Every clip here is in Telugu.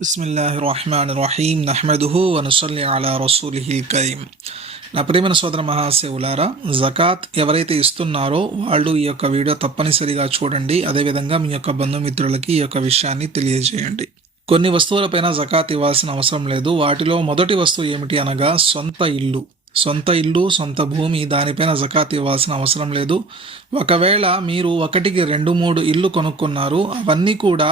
بسم الله الرحمن الرحيم نحمده ونصلي على رسوله الكريم నా ప్రేమైన సోదర మహాసేవులారా జకాత్ ఎవరైతే ఇస్తున్నారో వాళ్ళు ఈ యొక్క వీడియో తప్పనిసరిగా చూడండి. అదేవిధంగా మీ యొక్క బంధుమిత్రులకి ఈ యొక్క విషయాన్ని తెలియజేయండి. కొన్ని వస్తువులపైన జకాత్ ఇవ్వాల్సిన అవసరం లేదు. వాటిలో మొదటి వస్తువు ఏమిటి అనగా సొంత ఇల్లు. సొంత ఇల్లు సొంత భూమి దానిపైన జకాత్ ఇవ్వాల్సిన అవసరం లేదు. ఒకవేళ మీరు ఒకటికి రెండు మూడు ఇల్లు కొనుక్కున్నారు అవన్నీ కూడా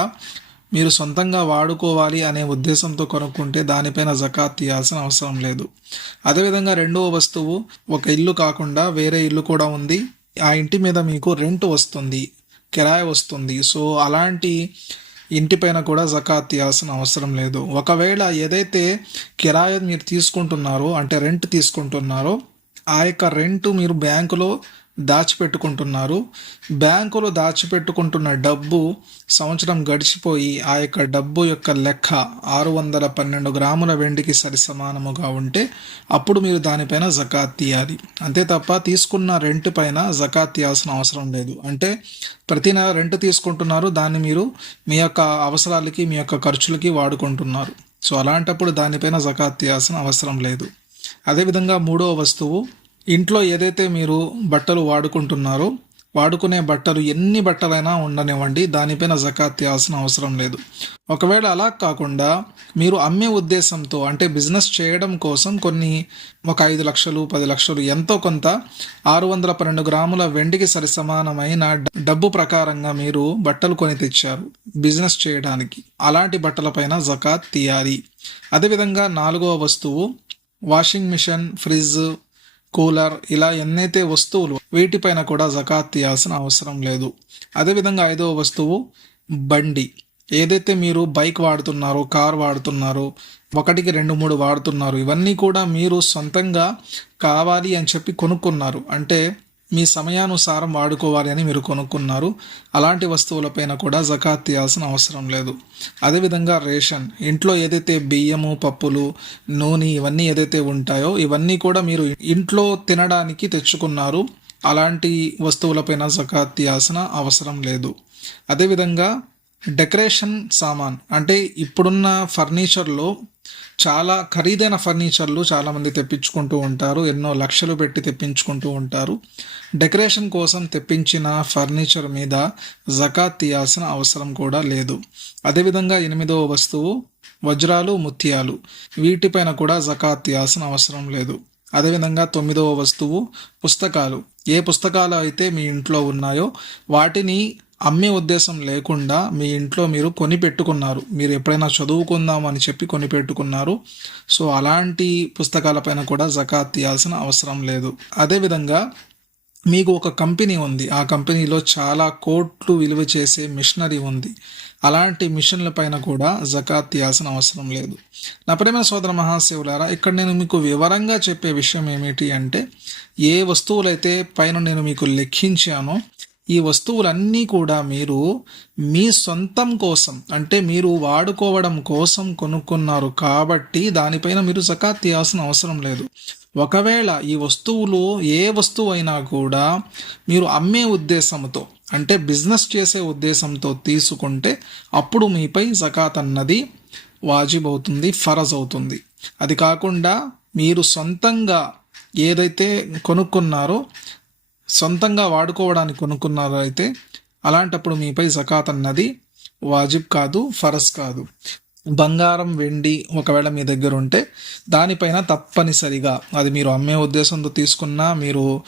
మీరు సొంతంగా వాడుకోవాలి అనే ఉద్దేశంతో కొనుక్కుంటే దానిపైన జకాత్ తీయాల్సిన అవసరం లేదు. అదేవిధంగా రెండవ వస్తువు ఒక ఇల్లు కాకుండా వేరే ఇల్లు కూడా ఉంది. ఆ ఇంటి మీద మీకు రెంట్ వస్తుంది. కిరాయి వస్తుంది. సో అలాంటి ఇంటిపైన కూడా జకాత్ తీయాల్సిన అవసరం లేదు. ఒకవేళ ఏదైతే కిరాయి మీరు తీసుకుంటున్నారో అంటే రెంట్ తీసుకుంటున్నారో ఆ యొక్క రెంట్ మీరు బ్యాంకులో దాచిపెట్టుకుంటున్నారు. బ్యాంకులో దాచిపెట్టుకుంటున్న డబ్బు సంవత్సరం గడిచిపోయి ఆ యొక్క డబ్బు యొక్క లెక్క ఆరు వందల పన్నెండు గ్రాముల వెండికి సరి సమానముగా ఉంటే అప్పుడు మీరు దానిపైన జకాత్ తీయాలి. అంతే తప్ప తీసుకున్న రెంట్ పైన జకాత్ తీయాల్సిన అవసరం లేదు. అంటే ప్రతి నెల రెంట్ తీసుకుంటున్నారు దాన్ని మీరు మీ యొక్క అవసరాలకి మీ యొక్క ఖర్చులకి వాడుకుంటున్నారు. సో అలాంటప్పుడు దానిపైన జకాత్ తీయాల్సిన అవసరం లేదు. అదేవిధంగా మూడవ వస్తువు ఇంట్లో ఏదైతే మీరు బట్టలు వాడుకుంటున్నారో వాడుకునే బట్టలు ఎన్ని బట్టలైనా ఉండనివ్వండి దానిపైన జకాత్ తీయాల్సిన అవసరం లేదు. ఒకవేళ అలా కాకుండా మీరు అమ్మే ఉద్దేశంతో అంటే బిజినెస్ చేయడం కోసం కొన్ని ఒక ఐదు లక్షలు పది లక్షలు ఎంతో కొంత ఆరు వందల పన్నెండు గ్రాముల వెండికి సరి సమానమైన డబ్బు ప్రకారంగా మీరు బట్టలు కొని తెచ్చారు బిజినెస్ చేయడానికి. అలాంటి బట్టలపైన జకాత్ తీయాలి. అదేవిధంగా నాలుగవ వస్తువు వాషింగ్ మిషన్ ఫ్రిడ్జ్ కూలర్ ఇలా ఎన్నైతే వస్తువులు వీటిపైన కూడా జకాత్ తీయాల్సిన అవసరం లేదు. అదేవిధంగా ఐదవ వస్తువు బండి. ఏదైతే మీరు బైక్ వాడుతున్నారో కార్ వాడుతున్నారో ఒకటికి రెండు మూడు వాడుతున్నారు ఇవన్నీ కూడా మీరు సొంతంగా కావాలి అని చెప్పి కొనుక్కున్నారు. అంటే మీ సమయానుసారం వాడుకోవాలి అని మీరు కొనుక్కున్నారు. అలాంటి వస్తువులపైన కూడా జకాత్ తీయాల్సిన అవసరం లేదు. అదేవిధంగా రేషన్. ఇంట్లో ఏదైతే బియ్యము పప్పులు నూనె ఇవన్నీ ఏదైతే ఉంటాయో ఇవన్నీ కూడా మీరు ఇంట్లో తినడానికి తెచ్చుకున్నారు. అలాంటి వస్తువులపైన జకాత్ తీయాల్సిన అవసరం లేదు. అదేవిధంగా డెకరేషన్ సామాన్. అంటే ఇప్పుడున్న ఫర్నిచర్లో చాలా ఖరీదైన ఫర్నిచర్లు చాలామంది తెప్పించుకుంటూ ఉంటారు ఎన్నో లక్షలు పెట్టి తెప్పించుకుంటూ ఉంటారు. డెకరేషన్ కోసం తెప్పించిన ఫర్నిచర్ మీద జకాత్ తీయాల్సిన అవసరం కూడా లేదు. అదేవిధంగా ఎనిమిదవ వస్తువు వజ్రాలు ముత్యాలు వీటిపైన కూడా జకాత్ తీయాల్సిన అవసరం లేదు. అదేవిధంగా తొమ్మిదవ వస్తువు పుస్తకాలు. ఏ పుస్తకాలు అయితే మీ ఇంట్లో ఉన్నాయో వాటిని అమ్మే ఉద్దేశం లేకుండా మీ ఇంట్లో మీరు కొని పెట్టుకున్నారు మీరు ఎప్పుడైనా చదువుకుందాం అని చెప్పి కొని పెట్టుకున్నారు సో అలాంటి పుస్తకాలపైన కూడా జకాత్ తీయాల్సిన అవసరం లేదు. అదేవిధంగా మీకు ఒక కంపెనీ ఉంది. ఆ కంపెనీలో చాలా కోట్లు విలువ చేసే మిషనరీ ఉంది. అలాంటి మిషన్ల పైన కూడా జకాత్ తీయాల్సిన అవసరం లేదు. నా ప్రేమ సోదర మహాశివులారా ఇక్కడ నేను మీకు వివరంగా చెప్పే విషయం ఏమిటి అంటే ఏ వస్తువులైతే పైన నేను మీకు లెక్కించానో ఈ వస్తువులన్నీ కూడా మీరు మీ సొంతం కోసం అంటే మీరు వాడుకోవడం కోసం కొనుక్కున్నారు కాబట్టి దానిపైన మీరు సకాత్ తీయాల్సిన అవసరం లేదు. ఒకవేళ ఈ వస్తువులు ఏ వస్తువు అయినా కూడా మీరు అమ్మే ఉద్దేశంతో అంటే బిజినెస్ చేసే ఉద్దేశంతో తీసుకుంటే అప్పుడు మీపై జకాత్ అన్నది వాజిబ్ అవుతుంది ఫరజ్ అవుతుంది. అది కాకుండా మీరు సొంతంగా ఏదైతే కొనుక్కున్నారో సొంతంగా వాడుకోవడానికి కొనుక్కున్నారు అయితే అలాంటప్పుడు మీపై జకాత్ అన్నది వాజిబ్ కాదు ఫరస్ కాదు. బంగారం వెండి ఒకవేళ మీ దగ్గర ఉంటే దానిపైన తప్పనిసరిగా అది మీరు అమ్మే ఉద్దేశంతో తీసుకున్నా మీరు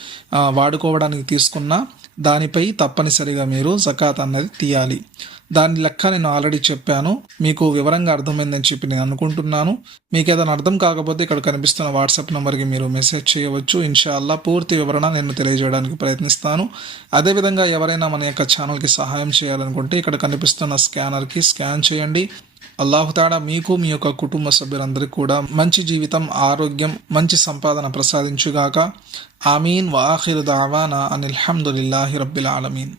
వాడుకోవడానికి తీసుకున్నా దానిపై తప్పనిసరిగా మీరు జకాత్ అన్నది తీయాలి. దాని లెక్క నేను ఆల్రెడీ చెప్పాను. మీకు వివరంగా అర్థమైందని చెప్పి నేను అనుకుంటున్నాను. మీకు ఏదైనా అర్థం కాకపోతే ఇక్కడ కనిపిస్తున్న వాట్సాప్ నెంబర్కి మీరు మెసేజ్ చేయవచ్చు. ఇన్షాల్లా పూర్తి వివరణ నేను తెలియజేయడానికి ప్రయత్నిస్తాను. అదేవిధంగా ఎవరైనా మన యొక్క ఛానల్కి సహాయం చేయాలనుకుంటే ఇక్కడ కనిపిస్తున్న స్కానర్కి స్కాన్ చేయండి. అల్లాహుతాడా మీకు మీ యొక్క కుటుంబ సభ్యులందరికీ కూడా మంచి జీవితం ఆరోగ్యం మంచి సంపాదన ప్రసాదించుగాక. ఆమీన్. వాహిర్ దావానా అనిల్హమ్దుల్లాహి రబ్బిల్ ఆలమీన్.